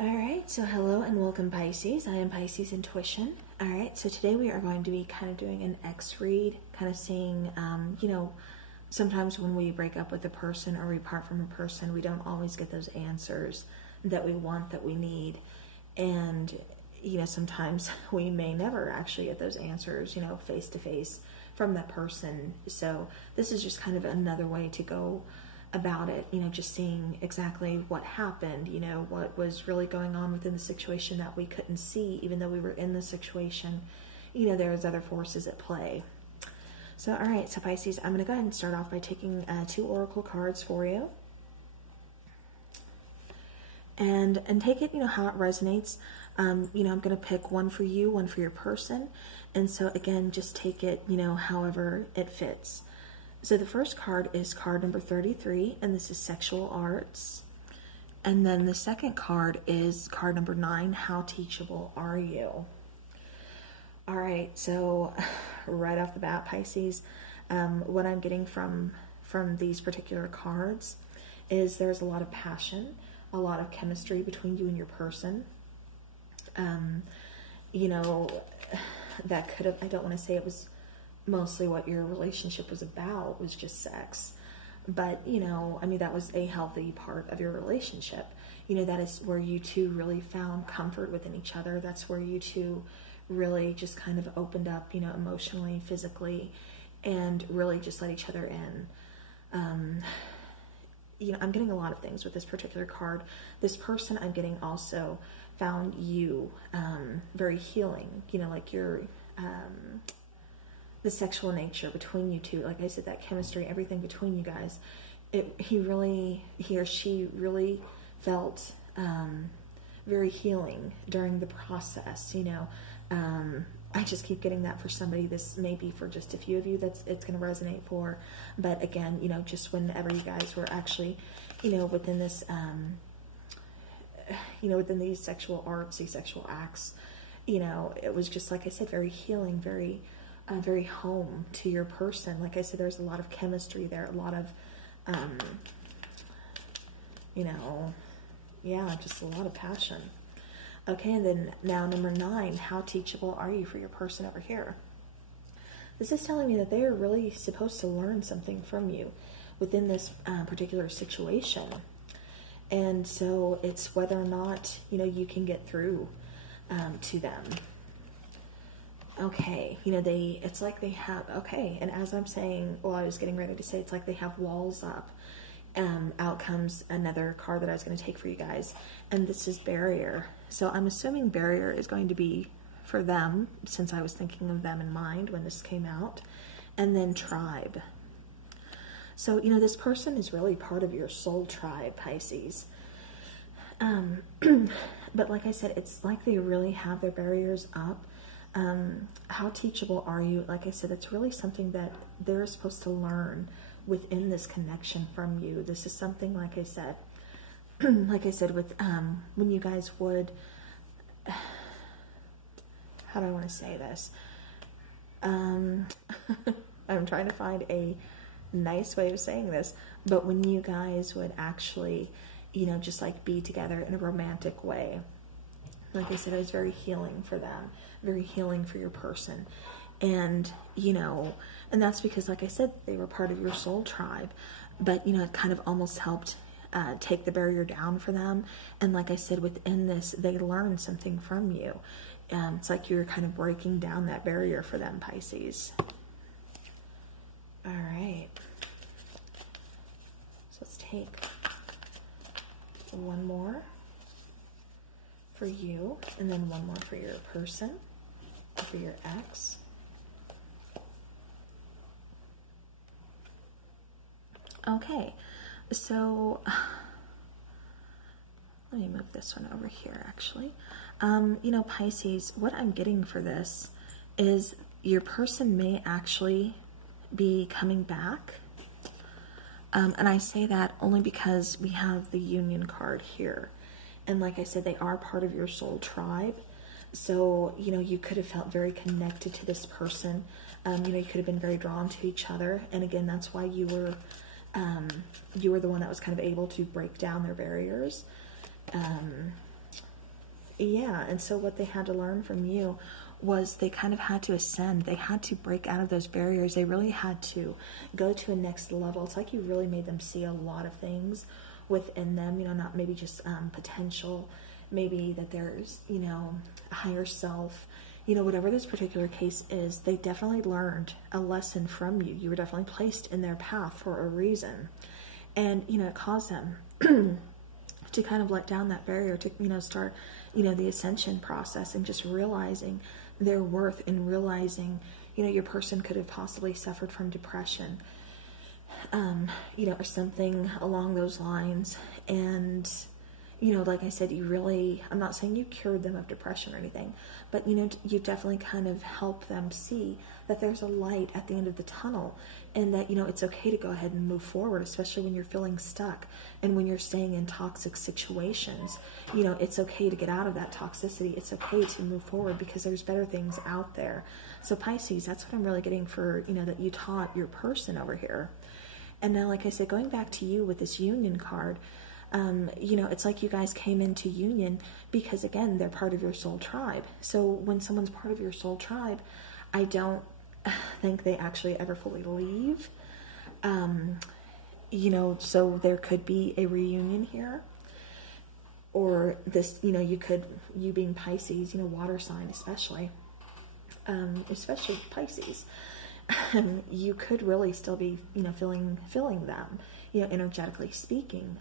Alright, so hello and welcome Pisces. I am Pisces Intuition. Alright, so today we are going to be kind of doing an X read, kind of seeing, sometimes when we break up with a person or we part from a person, we don't always get those answers that we want, that we need. And, sometimes we may never actually get those answers, face to face from that person. So this is just kind of another way to go about it, just seeing exactly what happened, what was really going on within the situation that we couldn't see, even though we were in the situation. There was other forces at play. So, all right, so Pisces, I'm going to go ahead and start off by taking 2 oracle cards for you. And take it, how it resonates. I'm going to pick one for you, one for your person. And so, again, just take it, however it fits. So the first card is card number 33, and this is sexual arts. And then the second card is card number 9, how teachable are you? All right, so right off the bat, Pisces, what I'm getting from these particular cards is there's a lot of passion, a lot of chemistry between you and your person. That could have, I don't want to say it was mostly what your relationship was about, was just sex. But, that was a healthy part of your relationship. That is where you two really found comfort within each other. That's where you two really just kind of opened up, emotionally, physically, and really just let each other in. I'm getting a lot of things with this particular card. This person I'm getting also found you very healing, like your the sexual nature between you two. Like I said, that chemistry, everything between you guys, he or she really felt very healing during the process. I just keep getting that for somebody. This may be for just a few of you that's it's going to resonate for, but again, just whenever you guys were actually, within this, within these sexual arts, these sexual acts, it was just, like I said, very healing, very home to your person. Like I said, there's a lot of chemistry there, a lot of, just a lot of passion. Okay, and then now number 9, how teachable are you for your person over here? This is telling me that they are really supposed to learn something from you within this particular situation. And so it's whether or not, you can get through to them. Okay, it's like they have, and as I'm saying, I was getting ready to say, it's like they have walls up. Out comes another card that I was going to take for you guys, and this is barrier. So I'm assuming barrier is going to be for them, since I was thinking of them in mind when this came out, and then tribe. So, this person is really part of your soul tribe, Pisces. But like I said, it's like they really have their barriers up. How teachable are you? Like I said, it's really something that they're supposed to learn within this connection from you. This is something, like I said, with when you guys would, how do I want to say this? I'm trying to find a nice way of saying this, but when you guys would actually, just like be together in a romantic way. Like I said, it was very healing for them, very healing for your person. And, and that's because, like I said, they were part of your soul tribe. But, it kind of almost helped take the barrier down for them. And like I said, within this, they learned something from you. It's like you're kind of breaking down that barrier for them, Pisces. All right. So let's take one more for you, and then one more for your person, for your ex. Okay, so let me move this one over here, actually. Pisces, what I'm getting for this is your person may actually be coming back. And I say that only because we have the Union card here. And like I said, they are part of your soul tribe. So, you could have felt very connected to this person. You could have been very drawn to each other. And again, that's why you were the one that was kind of able to break down their barriers. Yeah, and so what they had to learn from you was they kind of had to ascend. They had to break out of those barriers. They really had to go to a next level. It's like you really made them see a lot of things within them, not maybe just potential, maybe that there's, a higher self, whatever this particular case is. They definitely learned a lesson from you. You were definitely placed in their path for a reason. And, it caused them to kind of let down that barrier, to, start, the ascension process, and just realizing their worth, and realizing, your person could have possibly suffered from depression, or something along those lines. And, like I said, I'm not saying you cured them of depression or anything, but, you definitely kind of help them see that there's a light at the end of the tunnel, and that, it's okay to go ahead and move forward, especially when you're feeling stuck and when you're staying in toxic situations. It's okay to get out of that toxicity. It's okay to move forward because there's better things out there. So Pisces, that's what I'm really getting for, that you taught your person over here. And now, like I said, going back to you with this union card, it's like you guys came into union because, again, they're part of your soul tribe. So when someone's part of your soul tribe, I don't think they actually ever fully leave. So there could be a reunion here. Or this, you being Pisces, water sign especially Pisces, you could really still be, feeling them, energetically speaking.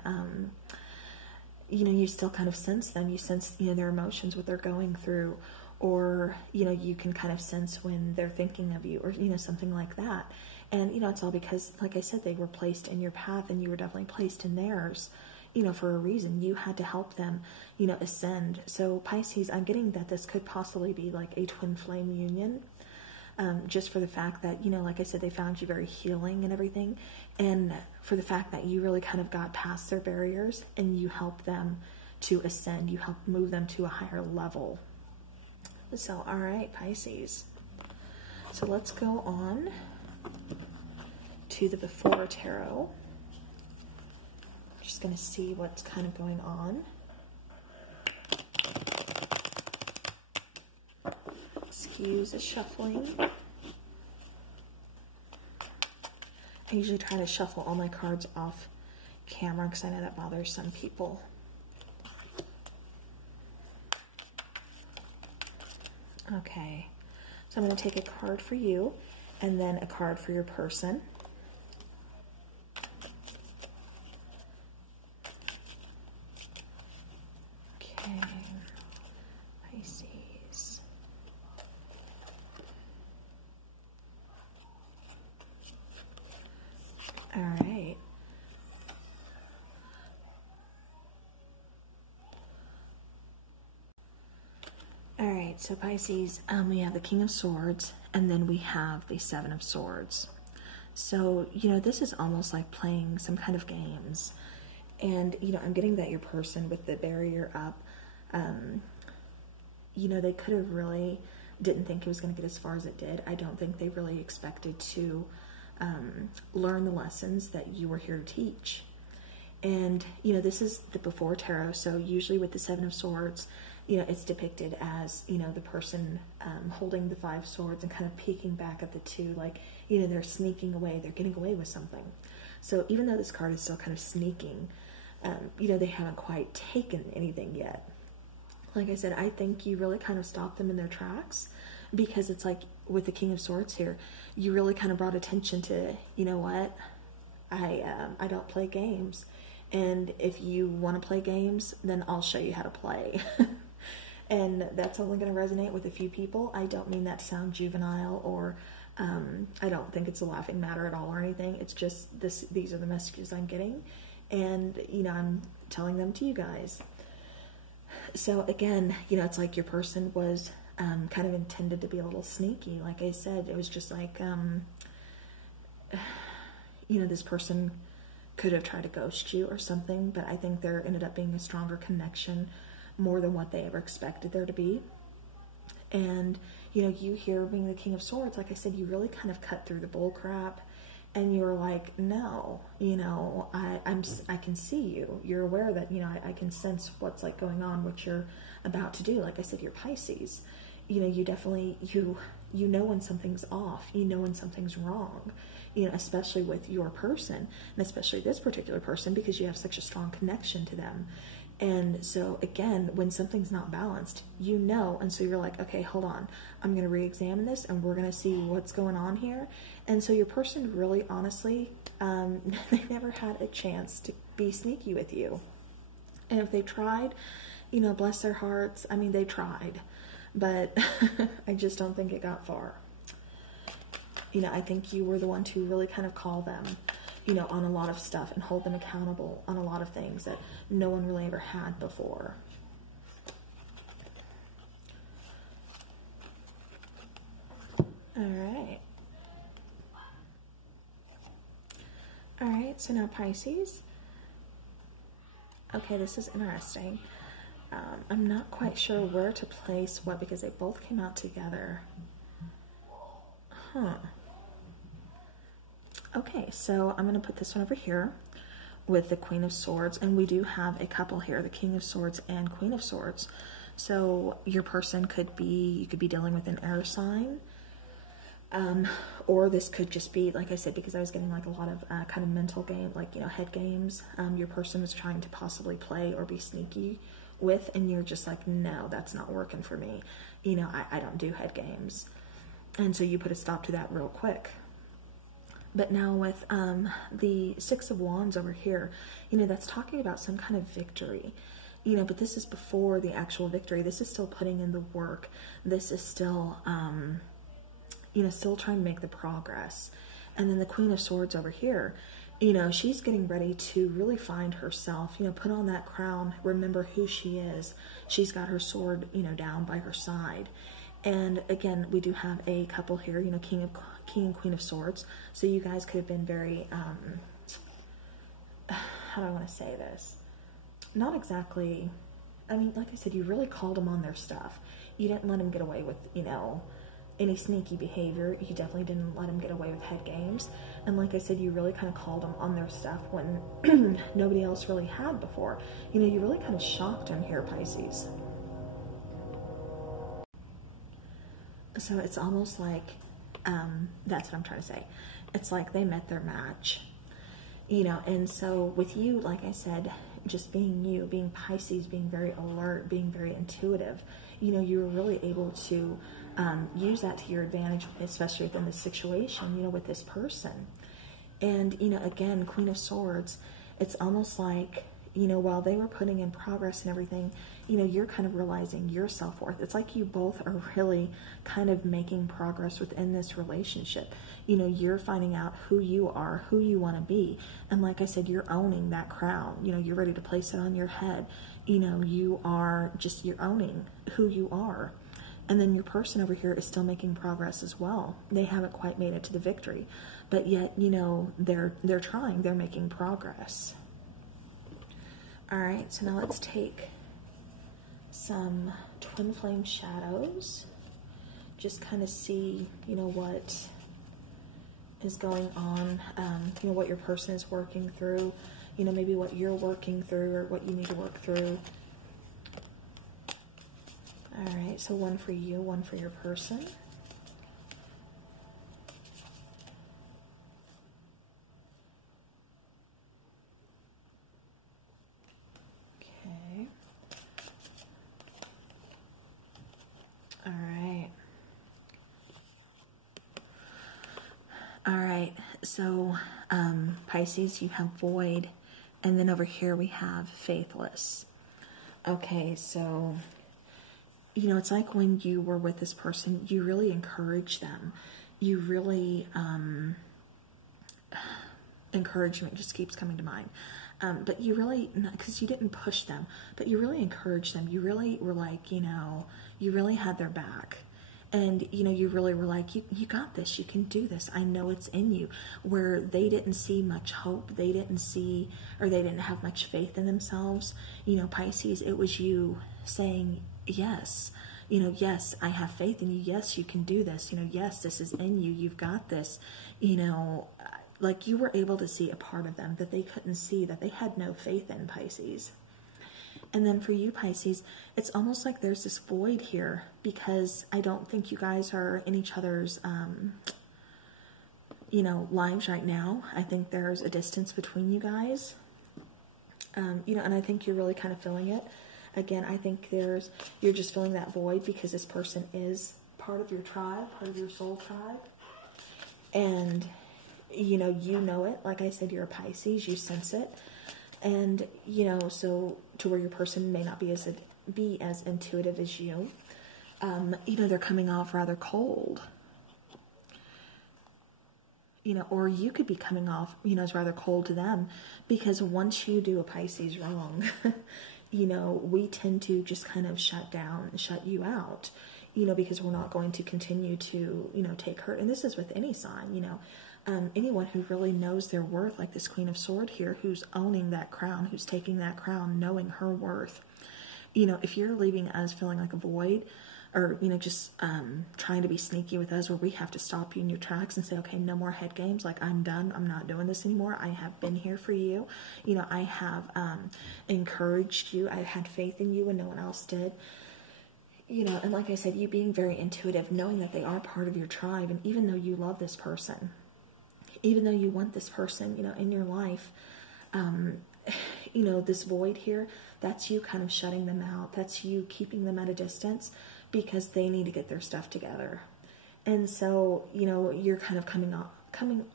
You still kind of sense them. You sense, their emotions, what they're going through, or, you can kind of sense when they're thinking of you, or, something like that. And, it's all because, like I said, they were placed in your path, and you were definitely placed in theirs, for a reason. You had to help them, ascend. So Pisces, I'm getting that this could possibly be like a twin flame union. Just for the fact that, like I said, they found you very healing and everything. And for the fact that you really kind of got past their barriers, and you helped them to ascend. You helped move them to a higher level. So, all right, Pisces. So let's go on to the Before Tarot. Just going to see what's kind of going on. Excuse the shuffling. I usually try to shuffle all my cards off camera because I know that bothers some people. Okay, so I'm going to take a card for you and then a card for your person. Okay, Pisces. All right. All right, so Pisces, we have the King of Swords, and then we have the Seven of Swords. So, this is almost like playing some kind of games. And, I'm getting that your person with the barrier up, they could have really didn't think it was going to get as far as it did. I don't think they really expected to learn the lessons that you were here to teach. And, this is the Before Tarot, so usually with the Seven of Swords, it's depicted as, the person holding the Five Swords and kind of peeking back at the two, like, they're sneaking away, they're getting away with something. So even though this card is still kind of sneaking, they haven't quite taken anything yet. Like I said, I think you really kind of stopped them in their tracks, because it's like with the King of Swords here, you really kind of brought attention to, you know what, I don't play games. And if you want to play games, then I'll show you how to play. And that's only going to resonate with a few people. I don't mean that to sound juvenile, or I don't think it's a laughing matter at all or anything. It's just these are the messages I'm getting, and I'm telling them to you guys. So again, it's like your person was kind of intended to be a little sneaky. Like I said, it was just like this person could have tried to ghost you or something, but I think there ended up being a stronger connection, more than what they ever expected there to be. And you here being the King of Swords, like I said, you really kind of cut through the bull crap, And you were like, no, you know, I can see you. You're aware that, you know, I can sense what's like going on, what you're about to do. Like I said, you're Pisces. You know, you definitely, you know when something's off. You know when something's wrong. You know, especially with your person, and especially this particular person, because you have such a strong connection to them. And so again, when something's not balanced, you know, and so you're like, okay, hold on, I'm going to re-examine this and we're going to see what's going on here. And so your person really, honestly, they never had a chance to be sneaky with you. And if they tried, you know, bless their hearts, I mean, they tried, but I just don't think it got far. You know, I think you were the one to really kind of call them, you know, on a lot of stuff and hold them accountable on a lot of things that no one really ever had before. All right. All right, so now Pisces. Okay, this is interesting. I'm not quite sure where to place what because they both came out together. Huh. Okay, so I'm going to put this one over here with the Queen of Swords, and we do have a couple here, the King of Swords and Queen of Swords. So your person could be, you could be dealing with an air sign, or this could just be, like I said, because I was getting like a lot of kind of mental game, like, you know, head games. Your person was trying to possibly play or be sneaky with, and you're just like, no, that's not working for me. You know, I don't do head games. And so you put a stop to that real quick. But now with the Six of Wands over here, you know, that's talking about some kind of victory. You know, but this is before the actual victory. This is still putting in the work. This is still, you know, still trying to make the progress. And then the Queen of Swords over here, you know, she's getting ready to really find herself, you know, put on that crown, remember who she is. She's got her sword, you know, down by her side. And again, we do have a couple here, you know, King and Queen of Swords. So you guys could have been very, how do I want to say this? Not exactly, I mean, like I said, you really called them on their stuff. You didn't let them get away with, you know, any sneaky behavior. You definitely didn't let them get away with head games. And like I said, you really kind of called them on their stuff when nobody else really had before. You know, you really kind of shocked them here, Pisces. So it's almost like, that's what I'm trying to say. It's like they met their match, you know. And so with you, like I said, just being you, being Pisces, being very alert, being very intuitive, you know, you were really able to use that to your advantage, especially within this situation, you know, with this person. And, you know, again, Queen of Swords, it's almost like, you know, while they were putting in progress and everything, you know, you're kind of realizing your self-worth. It's like you both are really kind of making progress within this relationship. You know, you're finding out who you are, who you want to be. And like I said, you're owning that crown. You know, you're ready to place it on your head. You know, you are just, you're owning who you are. And then your person over here is still making progress as well. They haven't quite made it to the victory, but yet, you know, they're trying, they're making progress. All right, so now let's take some twin flame shadows. Just kind of see, you know, what is going on, you know, what your person is working through, you know, maybe what you're working through or what you need to work through. All right, so one for you, one for your person. Okay. All right. All right, so Pisces, you have void, and then over here we have faithless. Okay, so, you know, it's like when you were with this person, you really encourage them. You really, encouragement just keeps coming to mind. But you really, because you didn't push them, but you really encouraged them. You really were like, you know, you really had their back. And, you know, you really were like, you got this, you can do this. I know it's in you. Where they didn't see much hope, they didn't see, or they didn't have much faith in themselves. You know, Pisces, it was you saying, yes, you know, yes, I have faith in you. Yes, you can do this. You know, yes, this is in you. You've got this. You know, like you were able to see a part of them that they couldn't see, that they had no faith in, Pisces. And then for you, Pisces, it's almost like there's this void here, because I don't think you guys are in each other's, you know, lives right now. I think there's a distance between you guys, you know, and I think you're really kind of feeling it. Again, I think you're just feeling that void because this person is part of your tribe, part of your soul tribe. And, you know it. Like I said, you're a Pisces, you sense it. And, you know, so to where your person may not be as intuitive as you, you know, they're coming off rather cold. You know, or you could be coming off, you know, as rather cold to them, because once you do a Pisces wrong, you know, we tend to just kind of shut down and shut you out, you know, because we're not going to continue to, you know, take hurt. And this is with any sign, you know, anyone who really knows their worth, like this Queen of Swords here, who's owning that crown, who's taking that crown, knowing her worth. You know, if you're leaving us feeling like a void, or, you know, just trying to be sneaky with us, where we have to stop you in your tracks and say, okay, no more head games. Like, I'm done. I'm not doing this anymore. I have been here for you. You know, I have encouraged you. I had faith in you when no one else did. You know, and like I said, you being very intuitive, knowing that they are part of your tribe. And even though you love this person, even though you want this person, you know, in your life, you know, this void here, that's you kind of shutting them out. That's you keeping them at a distance, because they need to get their stuff together. And so, you know, you're kind of coming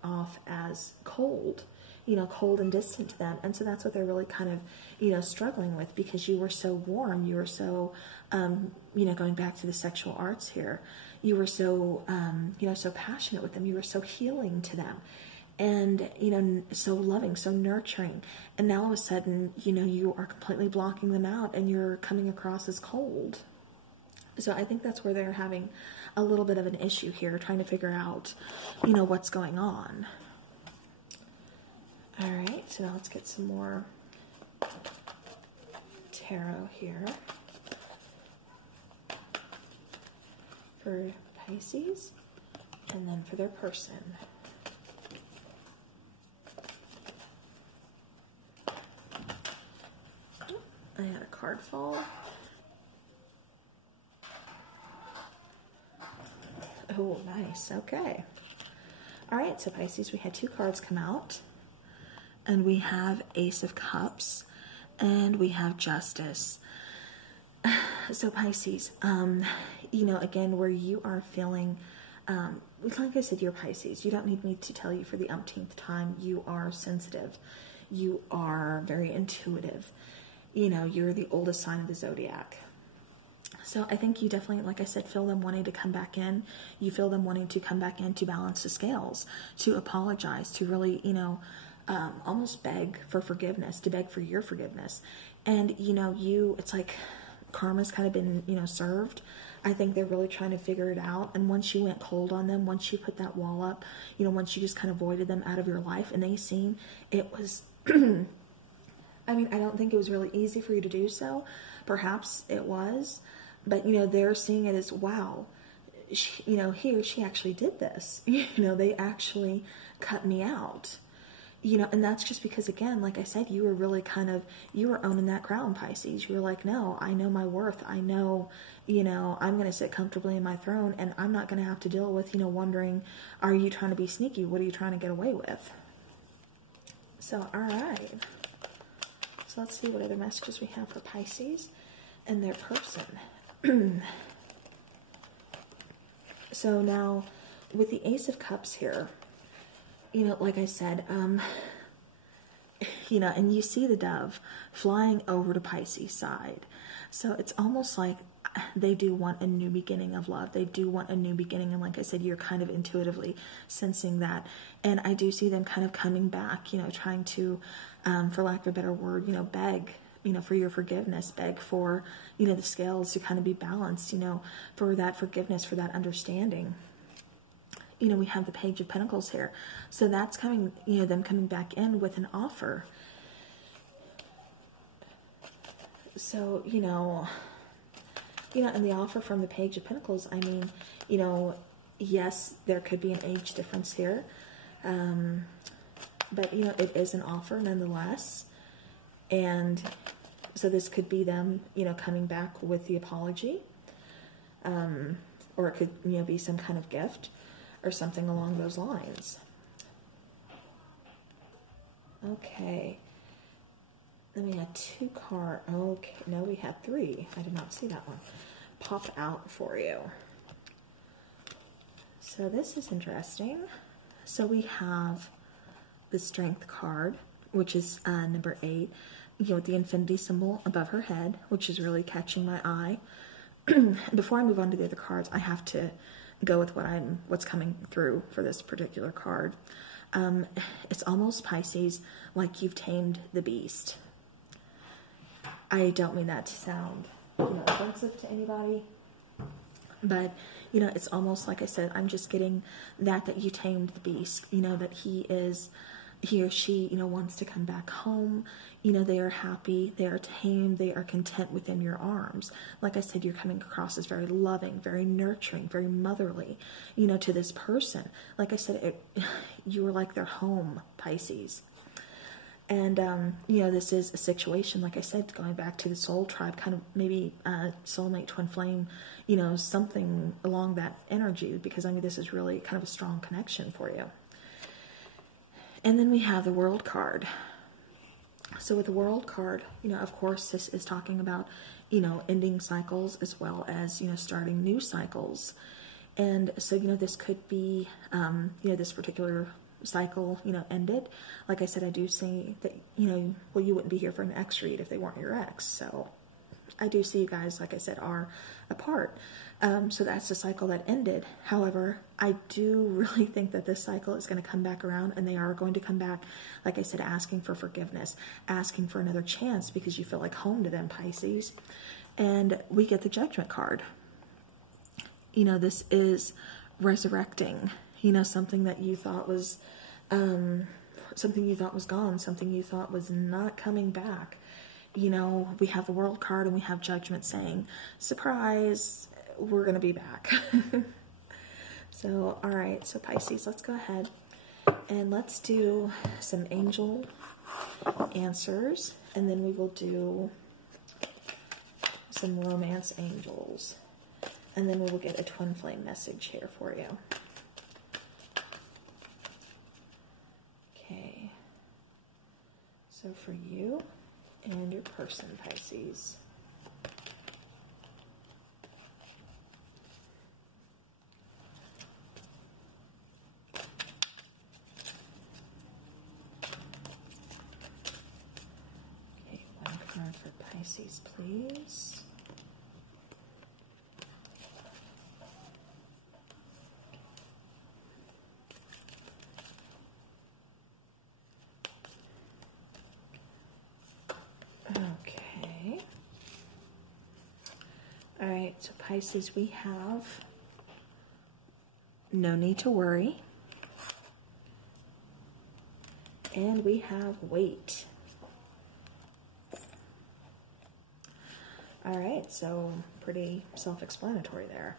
off as cold, you know, cold and distant to them. And so that's what they're really kind of, you know, struggling with, because you were so warm, you were so, you know, going back to the sexual arts here, you were so, you know, so passionate with them, you were so healing to them, and, you know, so loving, so nurturing. And now all of a sudden, you know, you are completely blocking them out, and you're coming across as cold. So I think that's where they're having a little bit of an issue here, trying to figure out, you know, what's going on. All right, so now let's get some more tarot here for Pisces, and then for their person. I had a card fall. Oh, nice. Okay. All right, so Pisces, we had two cards come out, and we have Ace of Cups, and we have Justice. So Pisces, you know, again, where you are feeling, like I said, you're Pisces. You don't need me to tell you for the umpteenth time, you are sensitive. You are very intuitive. You know, you're the oldest sign of the zodiac. So I think you definitely, like I said, feel them wanting to come back in. You feel them wanting to come back in to balance the scales, to apologize, to really, you know, almost beg for forgiveness, to beg for your forgiveness. And, you know, it's like karma's kind of been, you know, served. I think they're really trying to figure it out. And once you went cold on them, once you put that wall up, you know, once you just kind of voided them out of your life, and they seen it was, I mean, I don't think it was really easy for you to do so. Perhaps it was. But, you know, they're seeing it as, wow, you know, she actually did this. You know, they actually cut me out. You know, and that's just because, again, like I said, you were really you were owning that crown, Pisces. You were like, no, I know my worth. I know, you know, I'm going to sit comfortably in my throne, and I'm not going to have to deal with, you know, wondering, are you trying to be sneaky? What are you trying to get away with? So, all right. So let's see what other messages we have for Pisces and their person. So now, with the Ace of Cups here, you know, like I said, you know, and you see the dove flying over to Pisces' side. So it's almost like they do want a new beginning of love. They do want a new beginning. And like I said, you're kind of intuitively sensing that. And I do see them kind of coming back, you know, trying to, for lack of a better word, you know, beg, you know, for your forgiveness, beg for, you know, the scales to kind of be balanced, you know, for that forgiveness, for that understanding. You know, we have the Page of Pentacles here. So that's coming, you know, them coming back in with an offer. So, you know, and the offer from the Page of Pentacles, I mean, you know, yes, there could be an age difference here. but, you know, it is an offer nonetheless. And so this could be them, you know, coming back with the apology. Or it could, you know, be some kind of gift or something along those lines. Okay. Then we had 2 cards. Okay, no, we had 3. I did not see that one pop out for you. So this is interesting. So we have the Strength card, which is number 8, you know, with the infinity symbol above her head, which is really catching my eye. Before I move on to the other cards, I have to go with what's coming through for this particular card. It's almost, Pisces, like you've tamed the beast. I don't mean that to sound, you know, offensive to anybody, but, you know, it's almost like I said, I'm just getting that you tamed the beast, you know, that he or she, you know, wants to come back home. You know, they are happy, they are tamed, they are content within your arms. Like I said, you're coming across as very loving, very nurturing, very motherly, you know, to this person. Like I said, you were like their home, Pisces. And, you know, this is a situation, like I said, going back to the soul tribe, kind of maybe soulmate, twin flame, you know, something along that energy, because, I mean, this is really kind of a strong connection for you. And then we have the World card. So with the World card, you know, of course, this is talking about, you know, ending cycles as well as, you know, starting new cycles. And so, you know, this could be, you know, this particular cycle, you know, ended. Like I said, I do see that, you know, well, you wouldn't be here for an ex read if they weren't your ex. So I do see you guys, like I said, are apart. So that's the cycle that ended. However, I do really think that this cycle is going to come back around, and they are going to come back, like I said, asking for forgiveness, asking for another chance because you feel like home to them, Pisces. And we get the Judgment card. You know, this is resurrecting, you know, something that you thought was, something you thought was gone, something you thought was not coming back. You know, we have the World card and we have Judgment saying, surprise, we're going to be back. So, all right, so Pisces, let's go ahead and let's do some angel answers, and then we will do some romance angels, and then we will get a twin flame message here for you. Okay, so for you and your person, Pisces. Okay, one card for Pisces, please. Okay. All right, so Pisces, we have no need to worry. And we have wait. All right, so pretty self-explanatory there.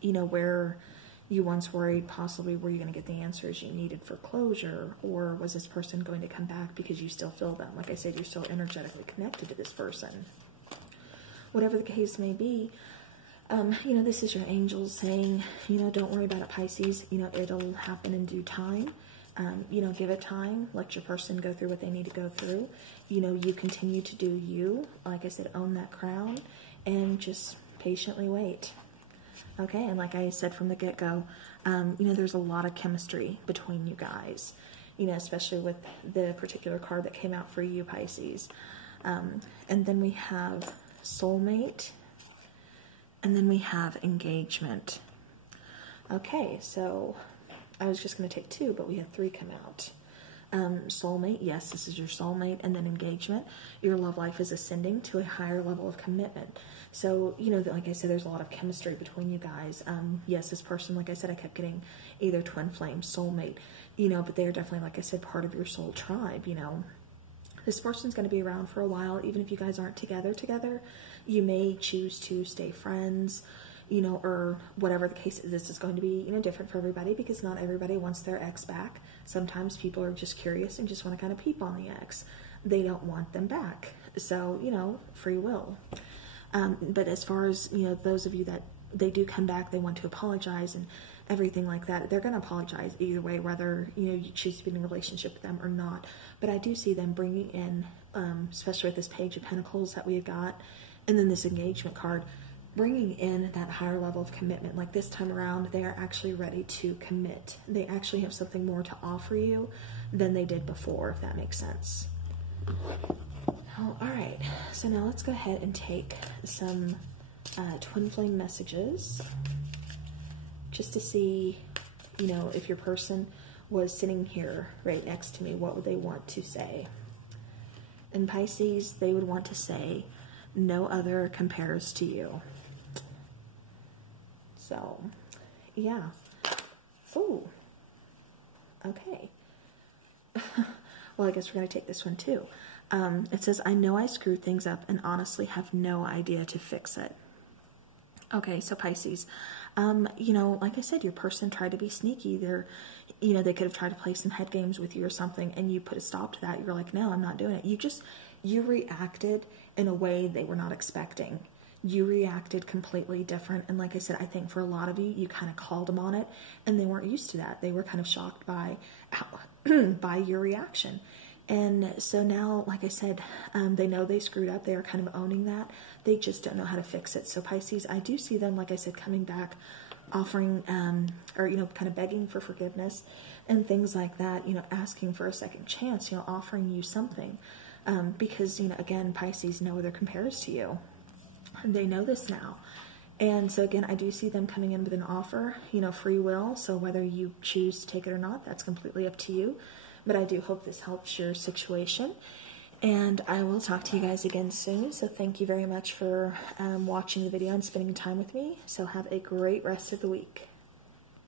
You know, where you once worried possibly were you going to get the answers you needed for closure, or was this person going to come back because you still feel them? Like I said, you're still energetically connected to this person. Whatever the case may be, you know, this is your angels saying, you know, don't worry about it, Pisces. You know, it'll happen in due time. You know, give it time. Let your person go through what they need to go through. You know, you continue to do you. Like I said, own that crown and just patiently wait. Okay, and like I said from the get-go, you know, there's a lot of chemistry between you guys, you know, especially with the particular card that came out for you, Pisces. And then we have soulmate, and then we have engagement. Okay, so I was just going to take 2, but we had 3 come out. Soulmate, yes, this is your soulmate, and then engagement. Your love life is ascending to a higher level of commitment. So, you know, like I said, there's a lot of chemistry between you guys. Yes, this person, like I said, I kept getting either twin flame, soulmate, you know, but they are definitely, like I said, part of your soul tribe, you know. This person's going to be around for a while, even if you guys aren't together. You may choose to stay friends, you know, or whatever the case is. This is going to be, you know, different for everybody because not everybody wants their ex back. Sometimes people are just curious and just want to kind of peep on the ex. They don't want them back. So, you know, free will. But as far as, you know, those of you that they do come back, they want to apologize and everything like that, they're going to apologize either way, whether, you know, you choose to be in a relationship with them or not. But I do see them bringing in, especially with this Page of Pentacles that we've got, and then this engagement card, bringing in that higher level of commitment. Like this time around, they are actually ready to commit. They actually have something more to offer you than they did before, if that makes sense. Oh, all right, so now let's go ahead and take some twin flame messages just to see, you know, if your person was sitting here right next to me, what would they want to say? In Pisces, they would want to say, no other compares to you. So, yeah. Oh, okay. Well, I guess we're going to take this one too. It says, I know I screwed things up and honestly have no idea to fix it. Okay, so Pisces, you know, like I said, your person tried to be sneaky. They're, you know, they could have tried to play some head games with you or something, and you put a stop to that. You're like, no, I'm not doing it. You reacted in a way they were not expecting. You reacted completely different. And like I said, I think for a lot of you, you kind of called them on it, and they weren't used to that. They were kind of shocked by by your reaction. And so now, like I said, they know they screwed up. They are kind of owning that. They just don't know how to fix it. So Pisces, I do see them, like I said, coming back, offering, or, you know, kind of begging for forgiveness and things like that, you know, asking for a second chance, you know, offering you something. Because, you know, again, Pisces, no other compares to you. They know this now. And so again, I do see them coming in with an offer, you know, free will. So whether you choose to take it or not, that's completely up to you. But I do hope this helps your situation. And I will talk to you guys again soon. So thank you very much for watching the video and spending time with me. So have a great rest of the week.